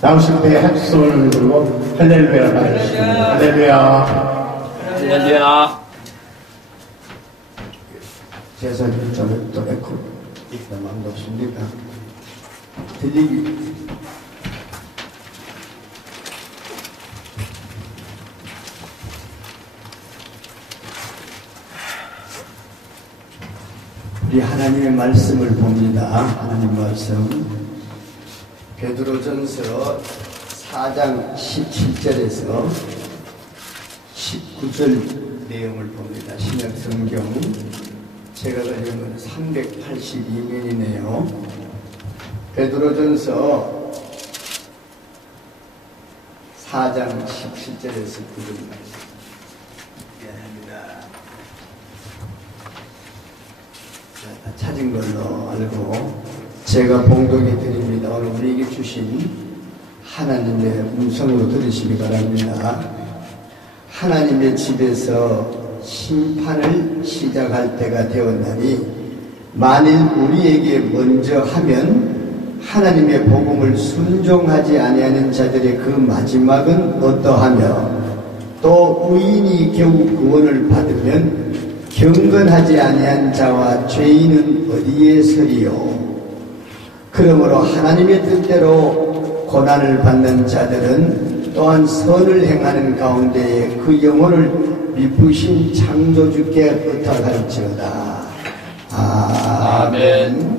나오실 때 합손을 들고 할렐루야 말해주십니다. 할렐루야. 할렐루야. 제사 일정을 또 에코 너무 없습니까? 들리기. 우리 하나님의 말씀을 봅니다. 하나님 말씀. 베드로전서 4장 17절에서 19절 내용을 봅니다. 신약 성경 제가 가진 건 382면이네요. 베드로전서 4장 17절에서 9절 말씀. 미안합니다. 찾은 걸로 알고 제가 봉독해 드립니다. 오늘 우리에게 주신 하나님의 음성으로 들으시기 바랍니다. 하나님의 집에서 심판을 시작할 때가 되었나니 만일 우리에게 먼저 하면 하나님의 복음을 순종하지 아니하는 자들의 그 마지막은 어떠하며 또 의인이 겨우 구원을 받으면 경건하지 아니한 자와 죄인은 어디에 서리요. 그러므로 하나님의 뜻대로 고난을 받는 자들은 또한 선을 행하는 가운데에 그 영혼을 미쁘신 창조주께 의탁할지어다. 아멘.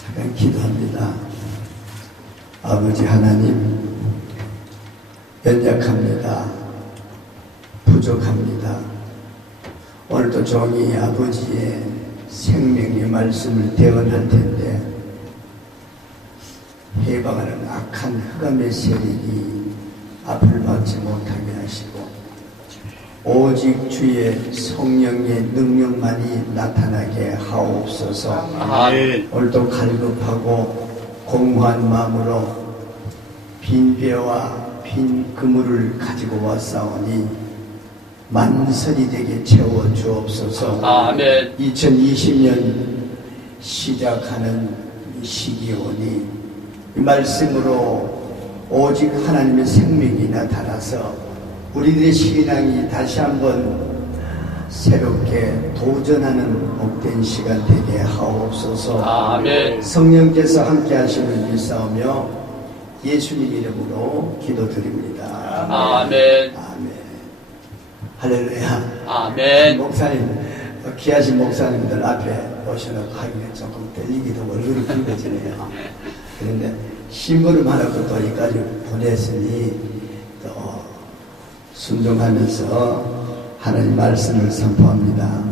잠깐 기도합니다. 아버지 하나님, 연약합니다. 부족합니다. 오늘도 종이 아버지의 생명의 말씀을 대언할 텐데 해방하는 악한 흑암의 세력이 앞을 막지 못하게 하시고 오직 주의 성령의 능력만이 나타나게 하옵소서. 오늘도 갈급하고 공허한 마음으로 빈 뼈와 빈 그물을 가지고 왔사오니 만선이 되게 채워 주옵소서. 아멘. 2020년 시작하는 시기 오니 이 말씀으로 오직 하나님의 생명이 나타나서 우리들의 신앙이 다시 한번 새롭게 도전하는 복된 시간 되게 하옵소서. 아멘. 성령께서 함께 하심을 믿사오며 예수님 이름으로 기도드립니다. 아멘. 할렐루야. 아멘. 목사님, 귀하신 목사님들 앞에 오셔놓고 하기는 조금 떨리기도 얼굴이 붉어지네요. 그런데 심부름 하라고 또 여기까지 보냈으니 또 순종하면서 하나님 말씀을 선포합니다.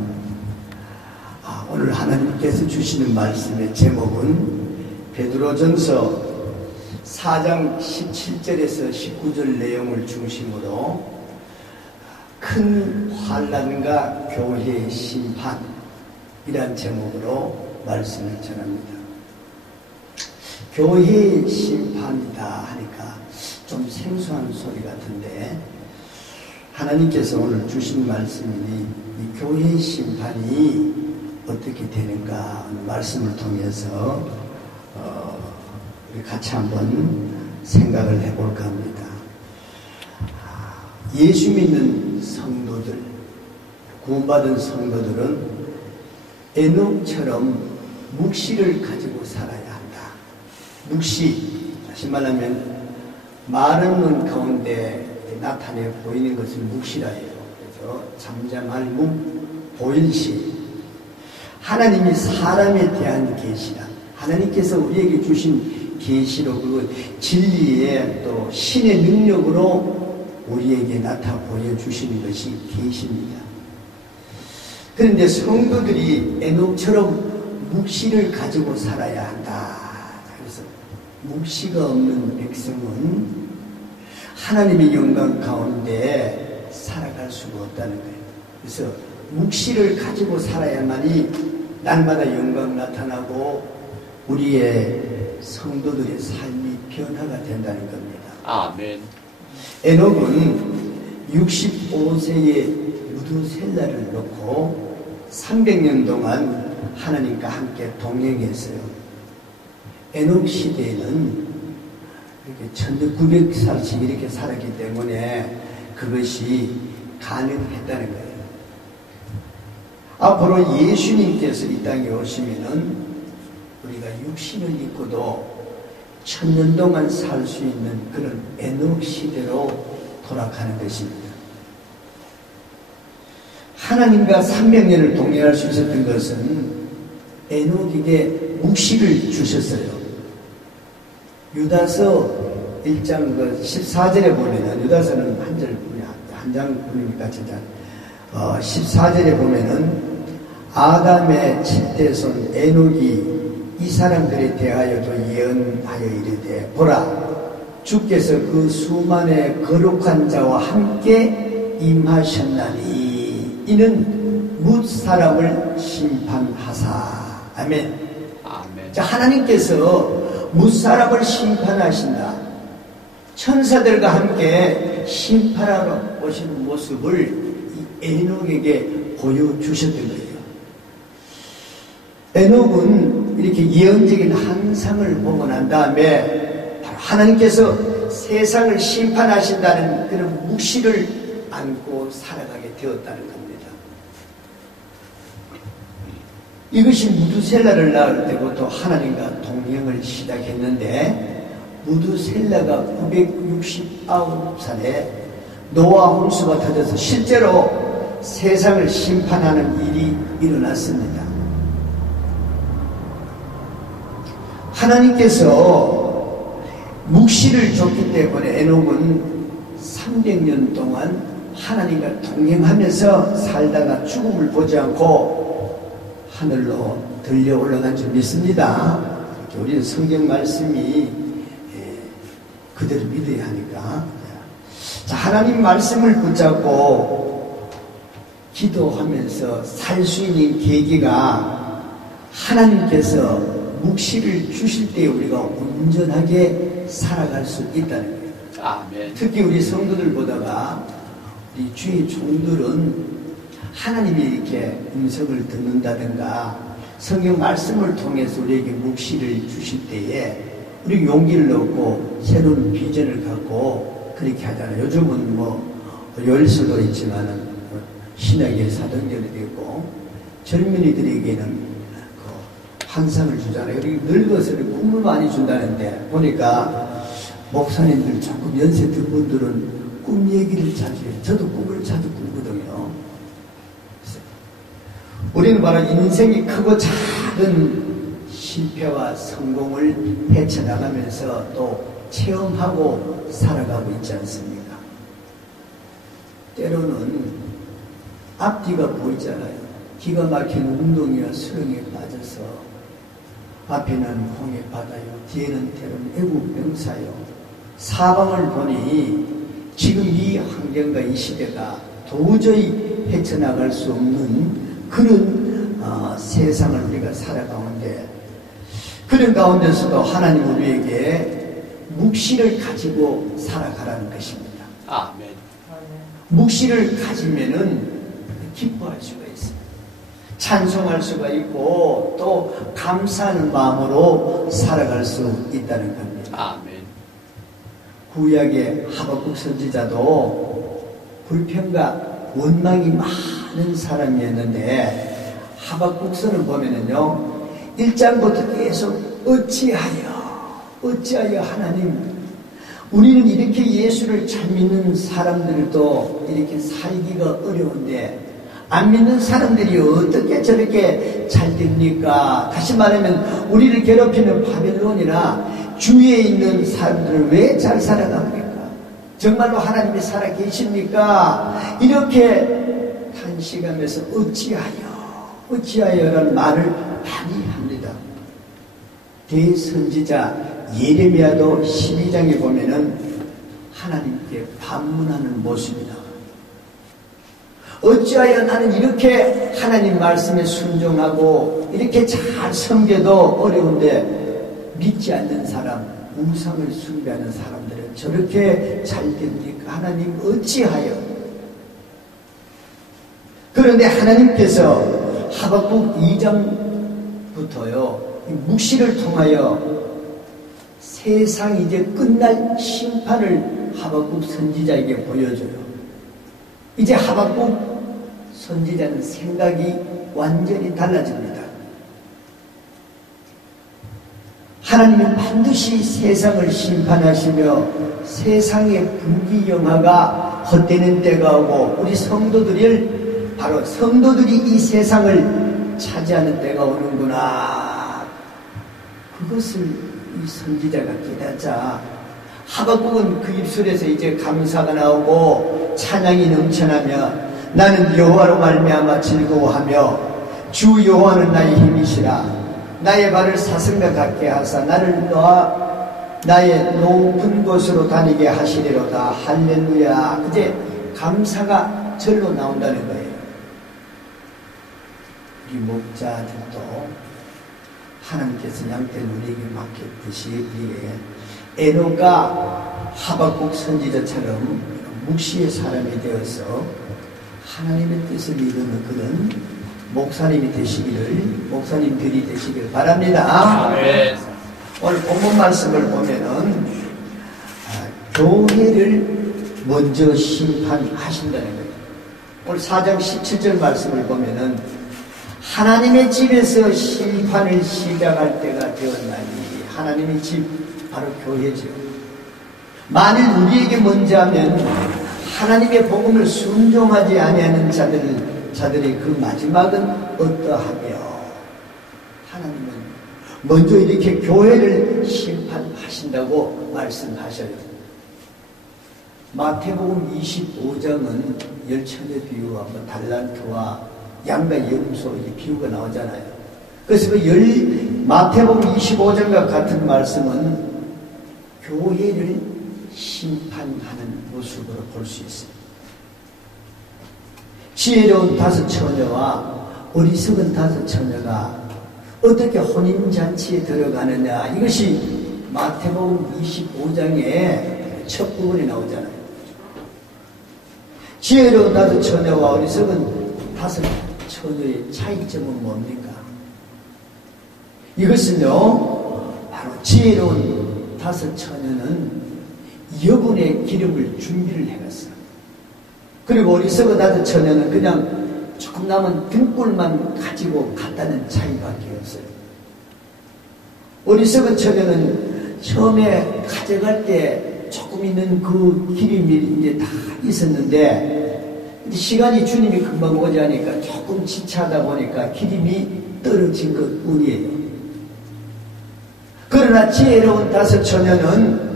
오늘 하나님께서 주시는 말씀의 제목은 베드로전서 4장 17절에서 19절 내용을 중심으로 큰 환난과 교회의 심판이란 제목으로 말씀을 전합니다. 교회의 심판이다 하니까 좀 생소한 소리 같은데 하나님께서 오늘 주신 말씀이니 이 교회의 심판이 어떻게 되는가 하는 말씀을 통해서 우리 같이 한번 생각을 해볼까 합니다. 예수 믿는 성도들, 구원받은 성도들은 에녹처럼 묵시를 가지고 살아야 한다. 묵시, 다시 말하면 마른 가운데 나타내 보이는 것을 묵시라 해요. 그래서 잠잠할 묵, 보일시. 하나님이 사람에 대한 계시라. 하나님께서 우리에게 주신 계시로 그 진리의 또 신의 능력으로 우리에게 나타 보여주시는 것이 계시입니다. 그런데 성도들이 에녹처럼 묵시를 가지고 살아야 한다. 그래서 묵시가 없는 백성은 하나님의 영광 가운데 살아갈 수가 없다는 거예요. 그래서 묵시를 가지고 살아야만이 날마다 영광 나타나고 우리의 성도들의 삶이 변화가 된다는 겁니다. 아멘. 에녹은 65세의 무두셀라를 놓고 300년 동안 하나님과 함께 동행했어요. 에녹 시대에는 이렇게 1900살씩 이렇게 살았기 때문에 그것이 가능했다는 거예요. 앞으로 예수님께서 이 땅에 오시면은 우리가 육신을 입고도 1000년 동안 살 수 있는 그런 에녹 시대로 돌아가는 것입니다. 하나님과 300년을 동행할 수 있었던 것은 에녹에게 묵시를 주셨어요. 유다서 1장 14절에 보면은, 유다서는 한 장 뿐이니까 진짜 14절에 보면은 아담의 7대손 에녹이 이 사람들에 대하여도 예언하여 이르되 보라 주께서 그 수만의 거룩한 자와 함께 임하셨나니 이는 뭇 사람을 심판하사. 아멘. 아멘. 자, 하나님께서 뭇 사람을 심판하신다. 천사들과 함께 심판하러 오시는 모습을 이 에녹에게 보여주셨던 거예요. 에녹은 이렇게 예언적인 환상을 보고 난 다음에 바로 하나님께서 세상을 심판하신다는 그런 묵시를 안고 살아가게 되었다는 겁니다. 이것이 무두셀라를 낳을 때부터 하나님과 동행을 시작했는데 무두셀라가 969살에 노아 홍수가 터져서 실제로 세상을 심판하는 일이 일어났습니다. 하나님께서 묵시를 줬기 때문에 에녹은 300년 동안 하나님과 동행하면서 살다가 죽음을 보지 않고 하늘로 들려 올라간 줄 믿습니다. 우리는 성경 말씀이 그대로 믿어야 하니까. 자, 하나님 말씀을 붙잡고 기도하면서 살 수 있는 계기가 하나님께서 묵시를 주실 때 우리가 온전하게 살아갈 수 있다는 거예요. 아멘. 특히 우리 성도들보다가 우리 주의 종들은 하나님이 이렇게 음성을 듣는다든가 성경 말씀을 통해서 우리에게 묵시를 주실 때에 우리 용기를 얻고 새로운 비전을 갖고 그렇게 하잖아요. 요즘은 요일서도 있지만은 신학의 사도행전도 있고 젊은이들에게는 환상을 주잖아요. 늙어서 꿈을 많이 준다는데 보니까 목사님들 조금 연세 든 분들은 꿈 얘기를 자주 해요. 저도 꿈을 자주 꾸거든요. 우리는 바로 인생이 크고 작은 실패와 성공을 헤쳐나가면서 또 체험하고 살아가고 있지 않습니까? 때로는 앞뒤가 보이잖아요. 기가 막힌 운동이와 수렁에 빠져서 앞에는 홍해 바다요, 뒤에는 때로는 애국 명사요. 사방을 보니 지금 이 환경과 이 시대가 도저히 헤쳐나갈 수 없는 그런 세상을 우리가 살아가는데 그런 가운데서도 하나님 우리에게 묵시를 가지고 살아가라는 것입니다. 아멘. 묵시를 가지면은 기뻐할 수가 있습니다. 찬송할 수가 있고 또 감사하는 마음으로 살아갈 수 있다는 겁니다. 아멘. 구약의 하박국 선지자도 불평과 원망이 많이 하는 사람이었는데 하박국서를 보면은요 1장부터 계속 어찌하여 하나님, 우리는 이렇게 예수를 잘 믿는 사람들도 이렇게 살기가 어려운데 안 믿는 사람들이 어떻게 저렇게 잘 됩니까? 다시 말하면 우리를 괴롭히는 바벨론이나 주위에 있는 사람들은 왜 잘 살아갑니까? 정말로 하나님이 살아계십니까? 이렇게 탄식하면서 어찌하여라는 말을 많이 합니다. 대선지자 예레미야도 12장에 보면은 하나님께 반문하는 모습이다. 어찌하여 나는 이렇게 하나님 말씀에 순종하고 이렇게 잘 섬겨도 어려운데 믿지 않는 사람, 우상을 숭배하는 사람들은 저렇게 잘 됩니까? 하나님 어찌하여? 그런데 하나님께서 하박국 2장부터요 묵시를 통하여 세상 이제 끝날 심판을 하박국 선지자에게 보여줘요. 이제 하박국 선지자는 생각이 완전히 달라집니다. 하나님은 반드시 세상을 심판하시며 세상의 부귀영화가 헛되는 때가 오고 우리 바로 성도들이 이 세상을 차지하는 때가 오는구나. 그것을 이 선지자가 깨닫자 하박국은 그 입술에서 이제 감사가 나오고 찬양이 넘쳐나며 나는 여호와로 말미암아 즐거워하며 주 여호와는 나의 힘이시라. 나의 발을 사슴과 같게 하사 나를 놓아 나의 높은 곳으로 다니게 하시리로다. 할렐루야. 이제 감사가 절로 나온다는 거예요. 우리 목자들도 하나님께서 양떼 우리에게 맡겼듯이 우리에게 에녹과 하박국 선지자처럼 묵시의 사람이 되어서 하나님의 뜻을 이루는 그런 목사님들이 되시길 바랍니다. 아멘. 오늘 본문 말씀을 보면은 교회를 먼저 심판하신다는 거예요. 오늘 4장 17절 말씀을 보면은 하나님의 집에서 심판을 시작할 때가 되었나니, 하나님의 집 바로 교회죠. 만일 우리에게 먼저 하면 하나님의 복음을 순종하지 아니하는 자들의 그 마지막은 어떠하며, 하나님은 먼저 이렇게 교회를 심판하신다고 말씀하셔요. 마태복음 25장은 열천의 비유와 달란트와 양과 염소 이 비유가 나오잖아요. 그래서 마태복음 25장과 같은 말씀은 교회를 심판하는 모습으로 볼 수 있어요. 지혜로운 5 처녀와 어리석은 5 처녀가 어떻게 혼인잔치에 들어가느냐, 이것이 마태복음 25장의 첫 부분에 나오잖아요. 지혜로운 5 처녀와 어리석은 5 처녀의 차이점은 뭡니까? 이것은요, 바로 지혜로운 5 처녀는 여분의 기름을 준비를 해갔어요. 그리고 어리석은 5 처녀는 그냥 조금 남은 등불만 가지고 갔다는 차이밖에 없어요. 어리석은 처녀는 처음에 가져갈 때 조금 있는 그 기름이 이제 다 있었는데, 시간이 주님이 금방 오지 않으니까 조금 지체하다 보니까 기름이 떨어진 것 뿐이에요. 그러나 지혜로운 5 처녀는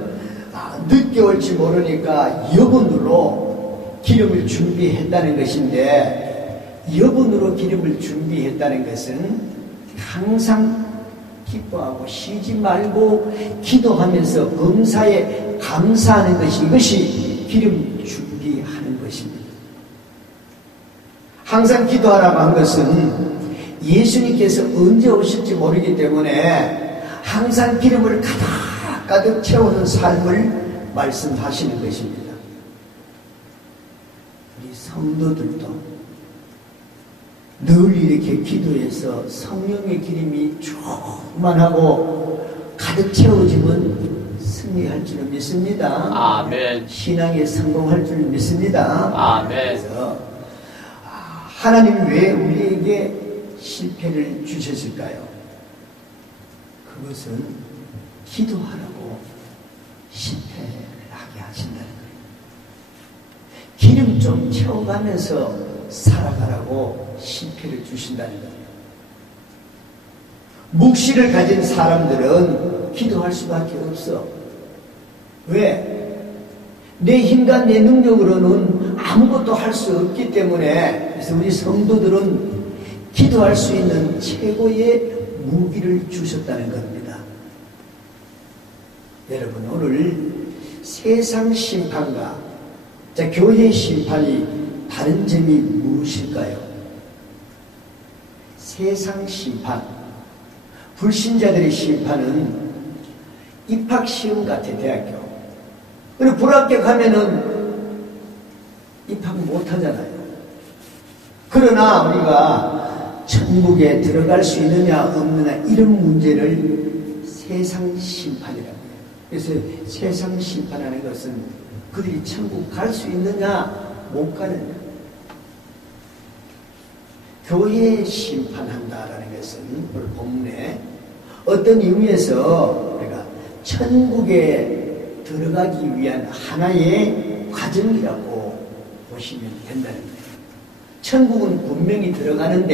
늦게 올지 모르니까 여분으로 기름을 준비했다는 것인데, 여분으로 기름을 준비했다는 것은 항상 기뻐하고 쉬지 말고 기도하면서 범사에 감사하는 것이, 이것이 기름 준비하는 것입니다. 항상 기도하라고 한 것은 예수님께서 언제 오실지 모르기 때문에 항상 기름을 가득 채우는 삶을 말씀하시는 것입니다. 우리 성도들도 늘 이렇게 기도해서 성령의 기름이 충만하고 가득 채워지면 승리할 줄 믿습니다. 아멘. 신앙에 성공할 줄 믿습니다. 아멘. 그래서 하나님 왜 우리에게 실패를 주셨을까요? 그것은 기도하라고 실패를 하게 하신다는 거예요. 기름 좀 채워가면서 살아가라고 실패를 주신다는 거예요. 묵시를 가진 사람들은 기도할 수밖에 없어. 왜? 내 힘과 내 능력으로는 아무것도 할 수 없기 때문에, 그래서 우리 성도들은 기도할 수 있는 최고의 무기를 주셨다는 겁니다. 여러분, 오늘 세상 심판과 교회 심판이 다른 점이 무엇일까요? 세상 심판, 불신자들의 심판은 입학시험 같아. 대학교 그리고 불합격하면은 입학 못하잖아요. 그러나 우리가 천국에 들어갈 수 있느냐 없느냐 이런 문제를 세상 심판이라고 해요. 그래서 세상 심판하는 것은 그들이 천국 갈 수 있느냐 못 가느냐. 교회에 심판한다라는 것은 오늘 본문에 어떤 의미에서 우리가 천국에 들어가기 위한 하나의 과정이라고 보시면 된다는 거예요. 천국은 분명히 들어가는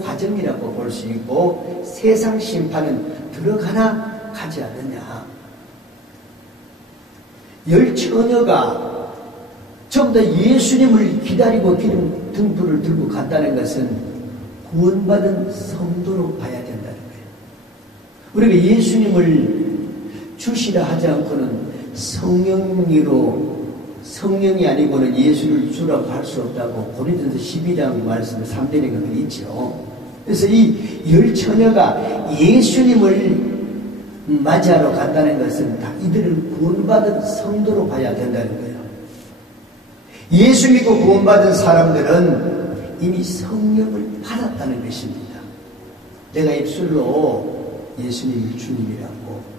과정이라고 볼 수 있고, 세상 심판은 들어가나 가지 않느냐. 열 처녀가 전부 다 예수님을 기다리고 기름 등불을 들고 갔다는 것은 구원받은 성도로 봐야 된다는 거예요. 우리가 예수님을 주시라 하지 않고는 성령이 아니고는 예수를 주라고 할 수 없다고 고린도서 12장 말씀에 3대리가 그리 있죠. 그래서 이 열 처녀가 예수님을 맞이하러 간다는 것은 다 이들을 구원받은 성도로 봐야 된다는 거예요. 예수 믿고 구원받은 사람들은 이미 성령을 받았다는 것입니다. 내가 입술로 예수님이 주님이라고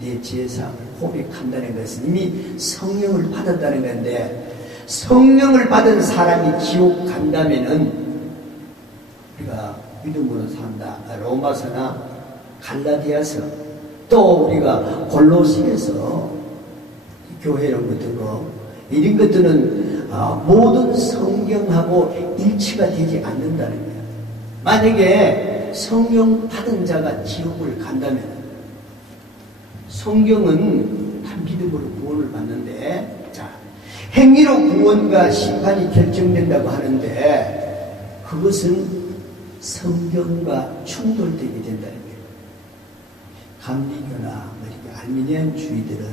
내 죄사함을 고백한다는 것은 이미 성령을 받았다는 건데, 성령을 받은 사람이 지옥 간다면은 우리가 믿음으로 산다. 로마서나 갈라디아서, 또 우리가 골로새서 교회 이런 것들 이런 것들은 모든 성경하고 일치가 되지 않는다는 거예요. 만약에 성령 받은 자가 지옥을 간다면 성경은 다 믿음으로 구원을 받는데, 자, 행위로 구원과 심판이 결정된다고 하는데 그것은 성경과 충돌되게 된다는 거예요. 감리교나 알미니안주의들은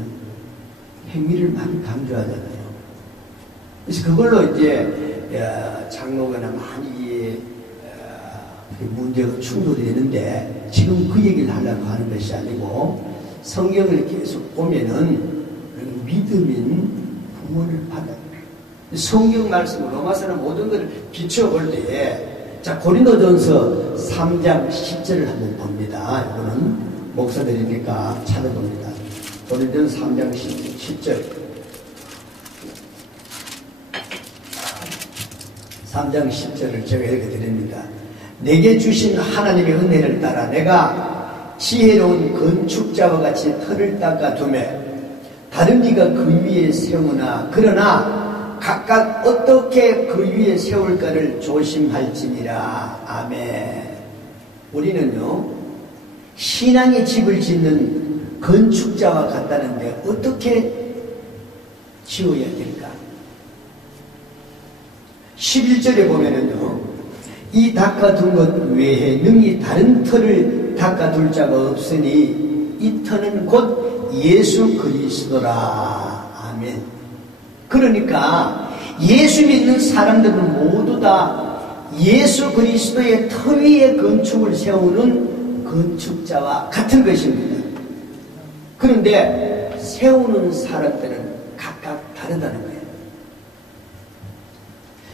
행위를 많이 강조하잖아요. 그래서 그걸로 이제 장로가나 많이 문제가 충돌이 되는데, 지금 그 얘기를 하려고 하는 것이 아니고, 성경을 계속 보면은 믿음인 구원을 받아요. 성경 말씀, 로마서는 모든 것을 비춰볼 때에, 자, 고린도전서 3장 10절을 한번 봅니다. 이거는 목사들이니까 찾아봅니다. 고린도전서 3장 10절. 3장 10절을 제가 읽어드립니다. 내게 주신 하나님의 은혜를 따라 내가 지혜로운 건축자와 같이 터를 닦아두매 다른 이가 그 위에 세우나 그러나 각각 어떻게 그 위에 세울까를 조심할지니라. 아멘. 우리는요, 신앙의 집을 짓는 건축자와 같다는데 어떻게 지어야 될까? 11절에 보면은요, 이 닦아둔 것 외에 능히 다른 터를 닦아둘 자가 없으니 이 터는 곧 예수 그리스도라. 아멘. 그러니까 예수 믿는 사람들은 모두 다 예수 그리스도의 터 위에 건축을 세우는 건축자와 같은 것입니다. 그런데 세우는 사람들은 각각 다르다는 거예요.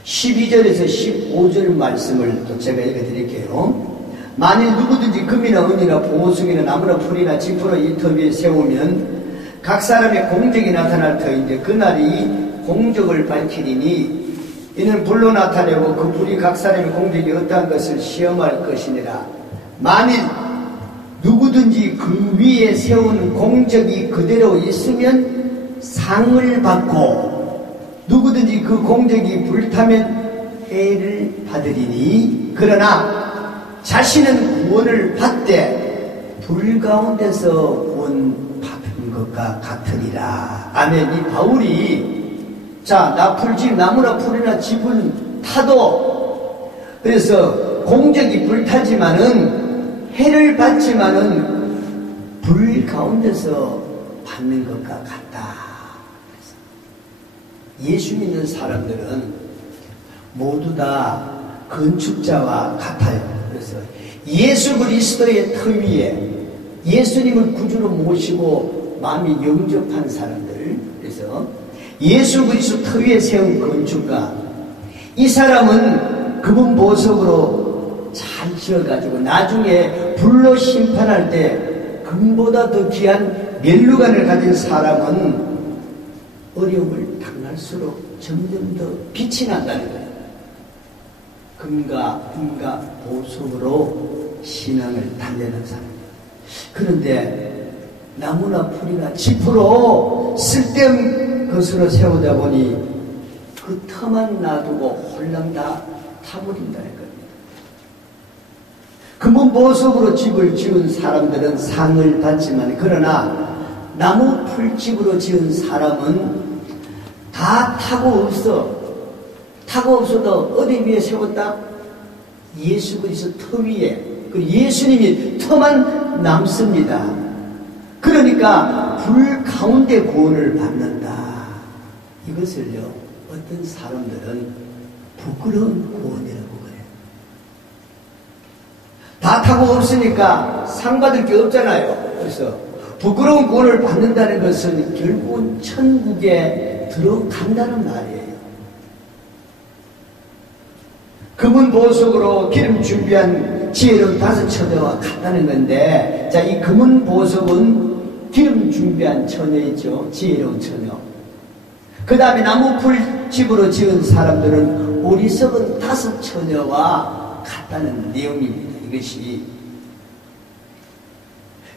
12절에서 15절 말씀을 또 제가 읽어드릴게요. 만일 누구든지 금이나 은이나 보석이나 나무나 풀이나 지푸로 이 터 위에 세우면 각 사람의 공적이 나타날 터인데 그날이 공적을 밝히리니 이는 불로 나타내고 그 불이 각 사람의 공적이 어떠한 것을 시험할 것이니라. 만일 누구든지 그 위에 세운 공적이 그대로 있으면 상을 받고 누구든지 그 공적이 불타면 해를 받으리니 그러나 자신은 구원을 받되 불 가운데서 구원 받은 것과 같으리라. 아멘. 이 바울이 자, 나무나 풀이나 집은 타도 그래서 공적이 불타지만은 해를 받지만은 불 가운데서 받는 것과 같다. 예수 믿는 사람들은 모두 다 건축자와 같아요. 그래서 예수 그리스도의 터 위에 예수님을 구주로 모시고 마음이 영접한 사람들, 그래서 예수 그리스도 터 위에 세운 건축가, 이 사람은 그분 보석으로 잘 지어가지고 나중에 불로 심판할 때 금보다 더 귀한 멸류관을 가진 사람은 어려움을 당할수록 점점 더 빛이 난다는 거예요. 금과 보석으로 신앙을 단련한 사람. 그런데 나무나 풀이나 짚으로 쓸데없는 것으로 세우다 보니 그 터만 놔두고 홀랑 다 타버린다는 겁니다. 금은 보석으로 집을 지은 사람들은 상을 받지만 그러나 나무 풀집으로 지은 사람은 다 타고 없어도 어디 위에 세웠다? 예수 그리스도 터 위에. 그 예수님이 터만 남습니다. 그러니까 불 가운데 구원을 받는다. 이것을요, 어떤 사람들은 부끄러운 구원이라고 그래요. 다 타고 없으니까 상 받을 게 없잖아요. 그래서 부끄러운 구원을 받는다는 것은 결국은 천국에 들어간다는 말이에요. 금은 보석으로 기름 준비한 지혜로운 5처녀와 같다는 건데, 자, 이 금은 보석은 기름 준비한 처녀이죠. 지혜로운 처녀. 그 다음에 나무풀집으로 지은 사람들은 오리석은 5처녀와 같다는 내용입니다. 이것이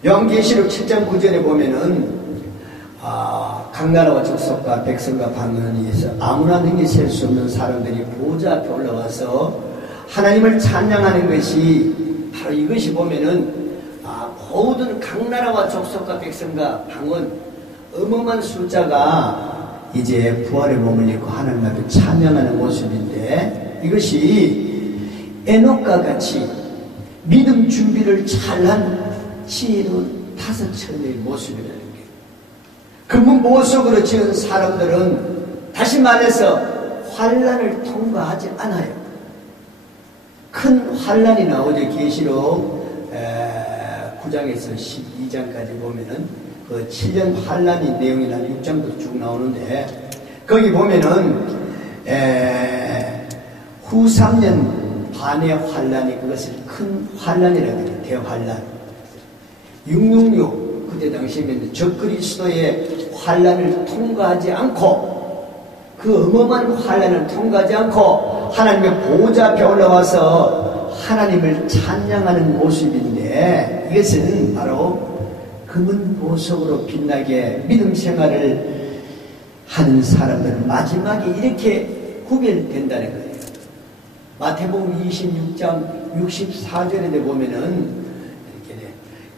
요한계시록 7장 9절에 보면은 각 나라와 족속과 백성과 방언에서 아무나 능히 셀 수 없는 사람들이 보좌 앞에 올라와서 하나님을 찬양하는 것이 바로 이것이 보면은 모든 각 나라와 족속과 백성과 방언 어마어마한 숫자가 이제 부활의 몸을 입고 하나님 앞에 찬양하는 모습인데, 이것이 에녹과 같이 믿음 준비를 잘한 지혜로운 5처녀의 모습이라는 거예요. 금은 보석으로 지은 사람들은 다시 말해서 환난을 통과하지 않아요. 큰 환난이 나오죠. 계시록 9장에서 12장까지 보면은 그 7년 환난이 내용이 한 6장부터 쭉 나오는데, 거기 보면은 후 3년 반의 환난이 그것을 큰 환난이라고 해요. 대환난. 666 그때 당시에는 적그리스도의 환난을 통과하지 않고, 그 어마어마한 환난을 통과하지 않고 하나님의 보좌 앞에 올라와서 하나님을 찬양하는 모습인데, 이것은 바로 금은 보석으로 빛나게 믿음 생활을 하는 사람들은 마지막에 이렇게 구별된다는 거예요. 마태복음 26장 64절에 보면은 이렇게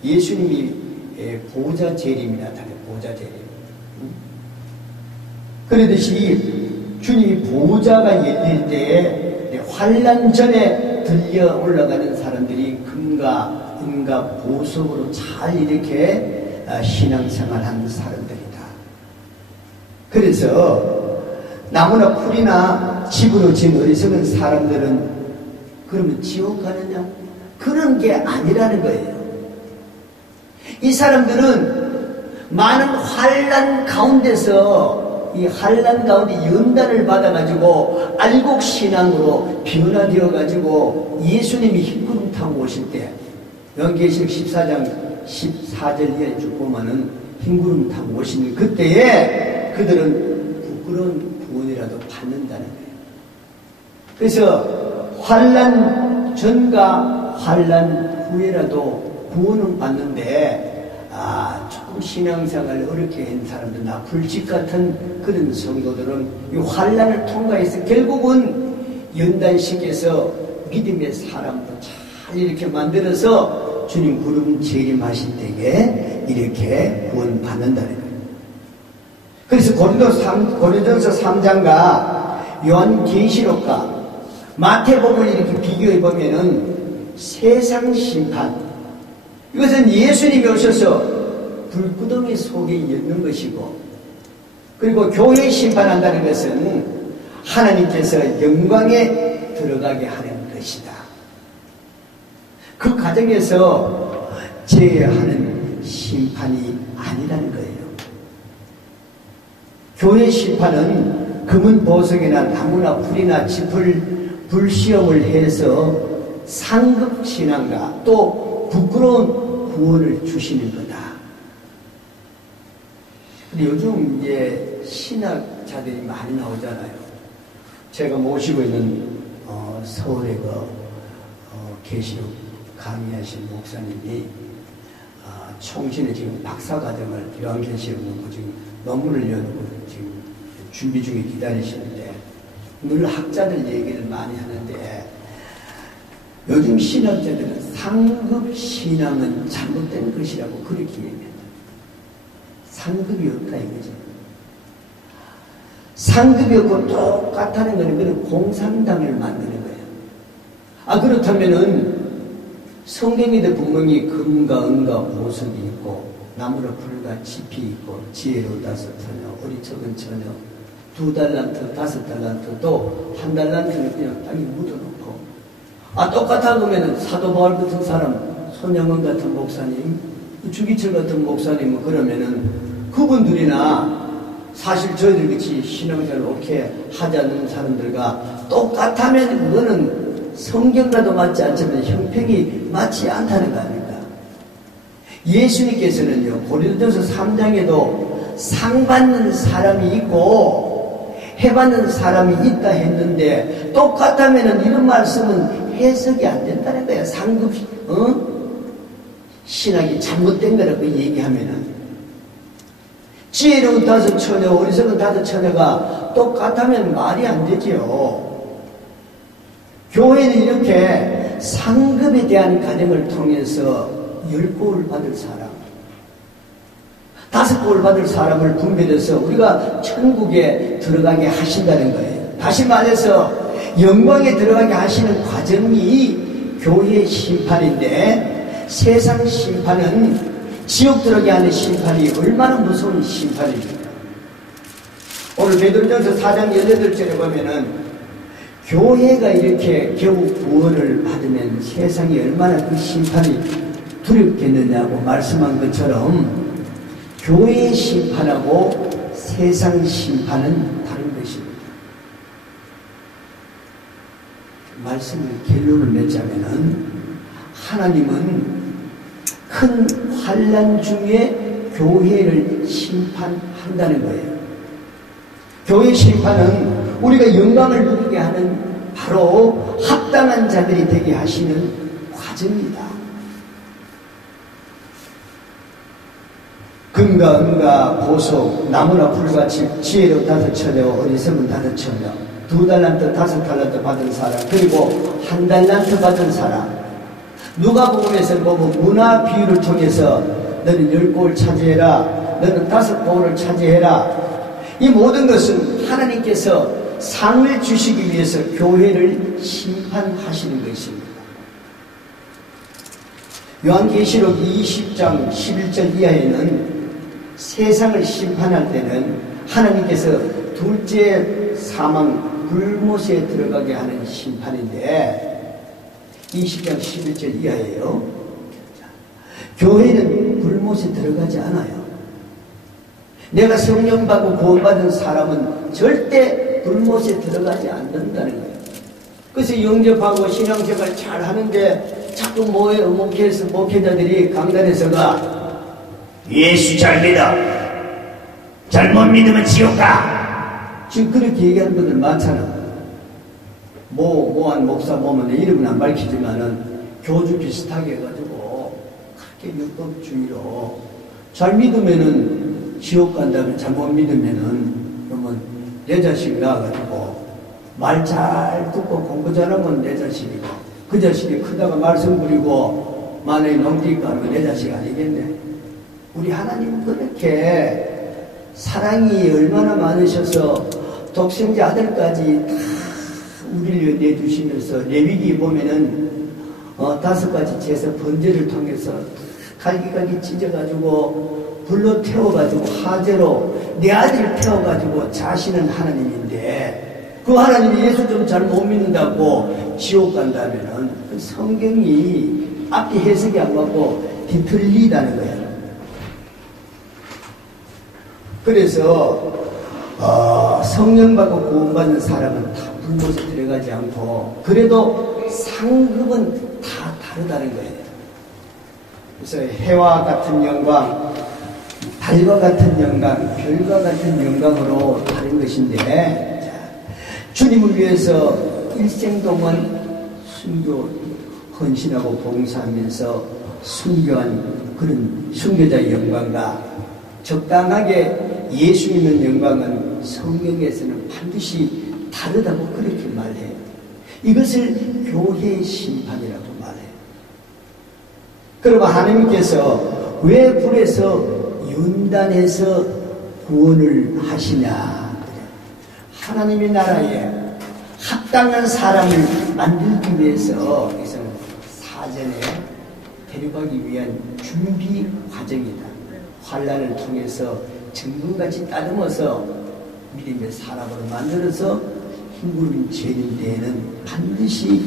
예수님이 보좌 재림이 나타나요. 보좌 재림. 그러듯이 주님이 보좌가 열릴 때에 환난 전에 들려 올라가는 사람들이 금과 은과 보석으로 잘 이렇게 신앙생활하는 사람들이다. 그래서 나무나 풀이나 집으로 지은 어리석은 사람들은 그러면 지옥 가느냐? 그런 게 아니라는 거예요. 이 사람들은 많은 환난 가운데서 이 환난 가운데 연단을 받아가지고 알곡신앙으로 변화되어가지고 예수님이 흰구름 타고 오실 때, 요한계시록 14장 14절 이하에 쭉 보면은 흰구름 타고 오시는 그때에 그들은 부끄러운 구원이라도 받는다는 거예요. 그래서 환난 전과 환난 후에라도 구원은 받는데 조금 신앙생활을 어렵게 한 사람들, 나 불집 같은 그런 성도들은 이 환난을 통과해서 결국은 연단시켜서 믿음의 사람도 잘 이렇게 만들어서 주님 구름 재림하실 때에 이렇게 구원받는다는 거예요. 그래서 고린도서 3장과 요한계시록과 마태복음을 이렇게 비교해 보면은 세상 심판, 이것은 예수님이 오셔서 불구덩이 속에 있는 것이고, 그리고 교회 심판한다는 것은 하나님께서 영광에 들어가게 하는 것이다. 그 과정에서 제어하는 심판이 아니라는 거예요. 교회 심판은 금은 보석이나 나무나 풀이나 짚을 불시험을 해서 상급신앙과 또 부끄러운 구원을 주시는 거다. 근데 요즘 이제 신학자들이 많이 나오잖아요. 제가 모시고 있는 서울의 계시록 강의하신 목사님이 총신에 지금 박사과정을 요한계시록 놓고 지금 논문을 내놓고 지금 준비 중에 기다리시는데, 늘 학자들 얘기를 많이 하는데 요즘 신학자들은 상급신앙은 잘못된 것이라고 그렇게 얘기합니다. 상급이 없다 이거죠. 상급이 없고 똑같다는 것은 그는 공산당을 만드는 거예요. 그렇다면은 성경에도 분명히 금과 은과 보석이 있고 나무라 풀과 짚이 있고 지혜로다서 처녀, 어리석은 처녀, 2달란트, 5달란트, 또 1달란트는 그냥 땅에 묻어놓고, 똑같아 보면은 사도 바울 같은 사람, 손양원 같은 목사님, 주기철 같은 목사님은 그러면은 그분들이나 사실 저희들 같이 신앙생활을 옳게 하지 않는 사람들과 똑같다면 그거는 성경과도 맞지 않지만 형평이 맞지 않다는 거 아닙니까? 예수님께서는요, 고린도서 3장에도 상 받는 사람이 있고 해받는 사람이 있다 했는데, 똑같다면 이런 말씀은 해석이 안 된다는 거야. 상급 신학이 잘못된 거라고 얘기하면은, 지혜로운 5 처녀, 어리석은 5 처녀가 똑같다면 말이 안 되지요. 교회는 이렇게 상급에 대한 과정을 통해서 10골을 받을 사람, 5골을 받을 사람을 분별해서 우리가 천국에 들어가게 하신다는 거예요. 다시 말해서 영광에 들어가게 하시는 과정이 교회의 심판인데, 세상 심판은 지옥 들어가게 하는 심판이 얼마나 무서운 심판입니까? 오늘 베드로전서 4장 18절에 보면은 교회가 이렇게 겨우 구원을 받으면 세상이 얼마나 그 심판이 두렵겠느냐고 말씀한 것처럼, 교회의 심판하고 세상 심판은 다른 것입니다. 말씀을 결론을 맺자면은, 하나님은 큰 환난 중에 교회를 심판한다는 거예요. 교회 심판은 우리가 영광을 누리게 하는 바로 합당한 자들이 되게 하시는 과정입니다. 금과 은과 보석, 나무나 풀과 집, 지혜로 5 처녀, 어리석은 5 처녀, 2달란트, 5달란트 받은 사람, 그리고 1달란트 받은 사람. 누가복음에서 보면 문화 비유를 통해서 너는 10골 차지해라, 너는 5골을 차지해라. 이 모든 것은 하나님께서 상을 주시기 위해서 교회를 심판하시는 것입니다. 요한계시록 20장 11절 이하에는 세상을 심판할 때는 하나님께서 둘째 사망 불못에 들어가게 하는 심판인데, 20장 11절 이하예요. 교회는 불못에 들어가지 않아요. 내가 성령 받고 구원받은 사람은 절대 불못에 들어가지 않는다는 거예요. 그래서 영접하고 신앙생활 잘 하는데 자꾸 목회에서 목회자들이 강단에서가 예수 잘 믿어, 잘못 믿으면 지옥 가, 지금 그렇게 얘기하는 분들 많잖아. 모한 목사 보면 이름은 안 밝히지만은 교주 비슷하게 해가지고 그렇게 율법주의로 잘 믿으면은 지옥 간다면 잘못 믿으면은 그러면 내 자식 낳아가지고 말 잘 듣고 공부 잘하면 내 자식이고 그 자식이 크다가 말썽 부리고 만약에 농띠가 하면 내 자식 아니겠네. 우리 하나님 그렇게 사랑이 얼마나 많으셔서 독생자 아들까지 다 우리를 내주시면서 레위기 보면은 5가지 제사 번제를 통해서 갈기갈기 찢어가지고 불로 태워가지고 화재로 내 아들을 태워가지고 자시는 하나님인데 그 하나님이 예수 좀 잘 못 믿는다고 지옥 간다면은 그 성경이 앞뒤 해석이 안 맞고 뒤틀리다는 거예요. 그래서 성령 받고 구원받는 사람은 다 불못에 들어가지 않고 그래도 상급은 다 다르다는 거예요. 그래서 해와 같은 영광, 달과 같은 영광, 별과 같은 영광으로 다른 것인데 주님을 위해서 일생 동안 순교, 헌신하고 봉사하면서 순교한 그런 순교자의 영광과 적당하게 예수 믿는 영광은 성경에서는 반드시 다르다고 그렇게 말해요. 이것을 교회의 심판이라고 말해요. 그러면 하나님께서 왜 불에서 연단해서 구원을 하시냐? 하나님의 나라에 합당한 사람을 만들기 위해서 사전에 데려가기 위한 준비 과정이다. 환난을 통해서 정금같이 따듬어서 믿음의 사람으로 만들어서 흰구름 죄인 때에는 반드시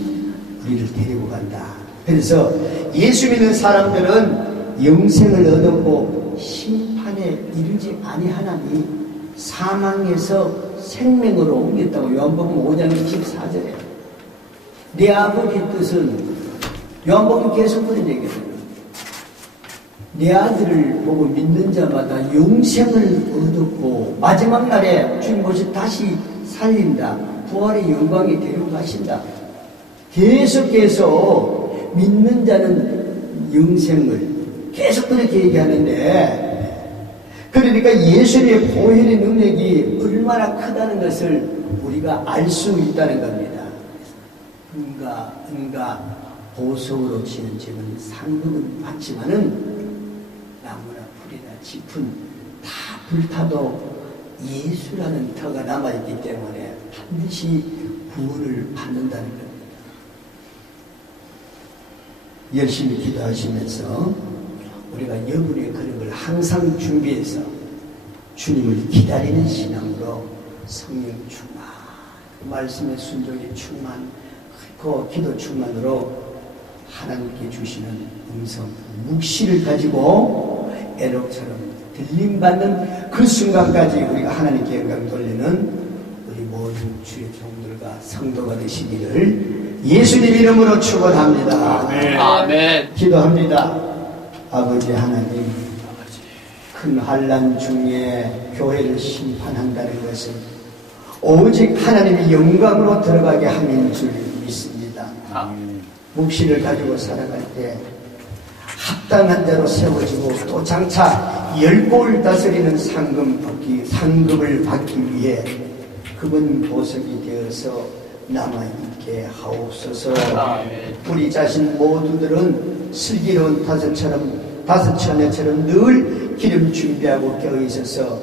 우리를 데리고 간다. 그래서 예수 믿는 사람들은 영생을 얻었고 심판에 이르지 아니하나니 사망에서 생명으로 옮겼다고 요한복음 5장 24절에 내 아버지의 뜻은 요한복음 계속 그런 얘기거든요. 내 아들을 보고 믿는 자마다 영생을 얻었고 마지막 날에 주님 보시 다시 살린다. 부활의 영광에 데리고 가신다. 계속해서 믿는 자는 영생을 계속 그렇게 얘기하는데 그러니까 예수님의 보혈의 능력이 얼마나 크다는 것을 우리가 알 수 있다는 겁니다. 은가 보석으로 치는 집은 상급은 받지만은 나무나 풀이나 짚은 다 불타도 예수라는 터가 남아있기 때문에 반드시 구원을 받는다는 겁니다. 열심히 기도하시면서 우리가 여분의 그런 걸 항상 준비해서 주님을 기다리는 신앙으로 성령 충만, 말씀의 순종의 충만, 그 기도 충만으로 하나님께 주시는 음성, 묵시를 가지고 에녹처럼 들림받는 그 순간까지 우리가 하나님께 영광 돌리는 우리 모든 주의 종들과 성도가 되시기를 예수님 이름으로 축원합니다. 아멘. 기도합니다. 아버지 하나님, 큰 환난 중에 교회를 심판한다는 것은 오직 하나님의 영광으로 들어가게 함인 줄 믿습니다. 묵시를 가지고 살아갈 때 합당한 자로 세워지고 또 장차 10골 다스리는 상급을 받기 위해 그분 보석이 되어서 남아있게 하옵소서. 우리 자신 모두들은 슬기로운 다섯처녀처럼 늘 기름 준비하고 껴 있어서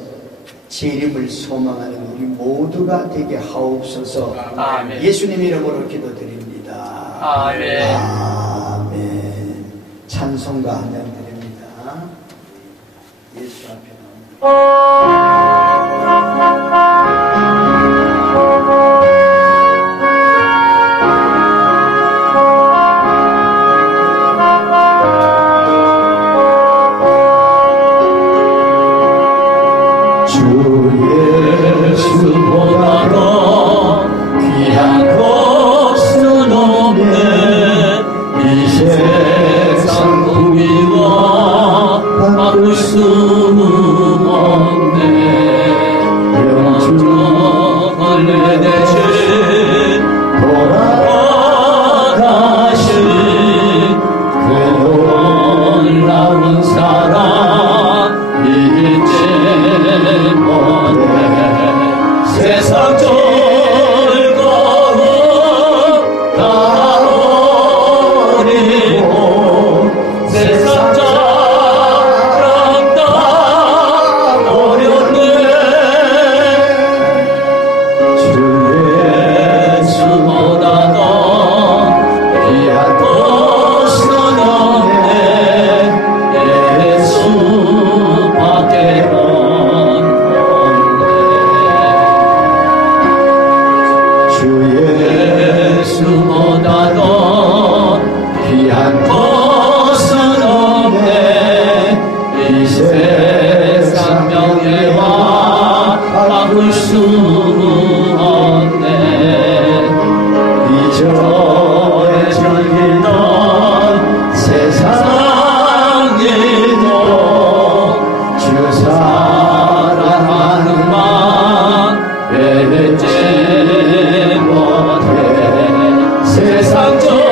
재림을 소망하는 우리 모두가 되게 하옵소서. 아멘. 예수님 이름으로 기도드립니다. 아멘. 아멘. 찬송가 한 장 드립니다. 예수 앞에 나옵니다. 수는 없네. 세상 전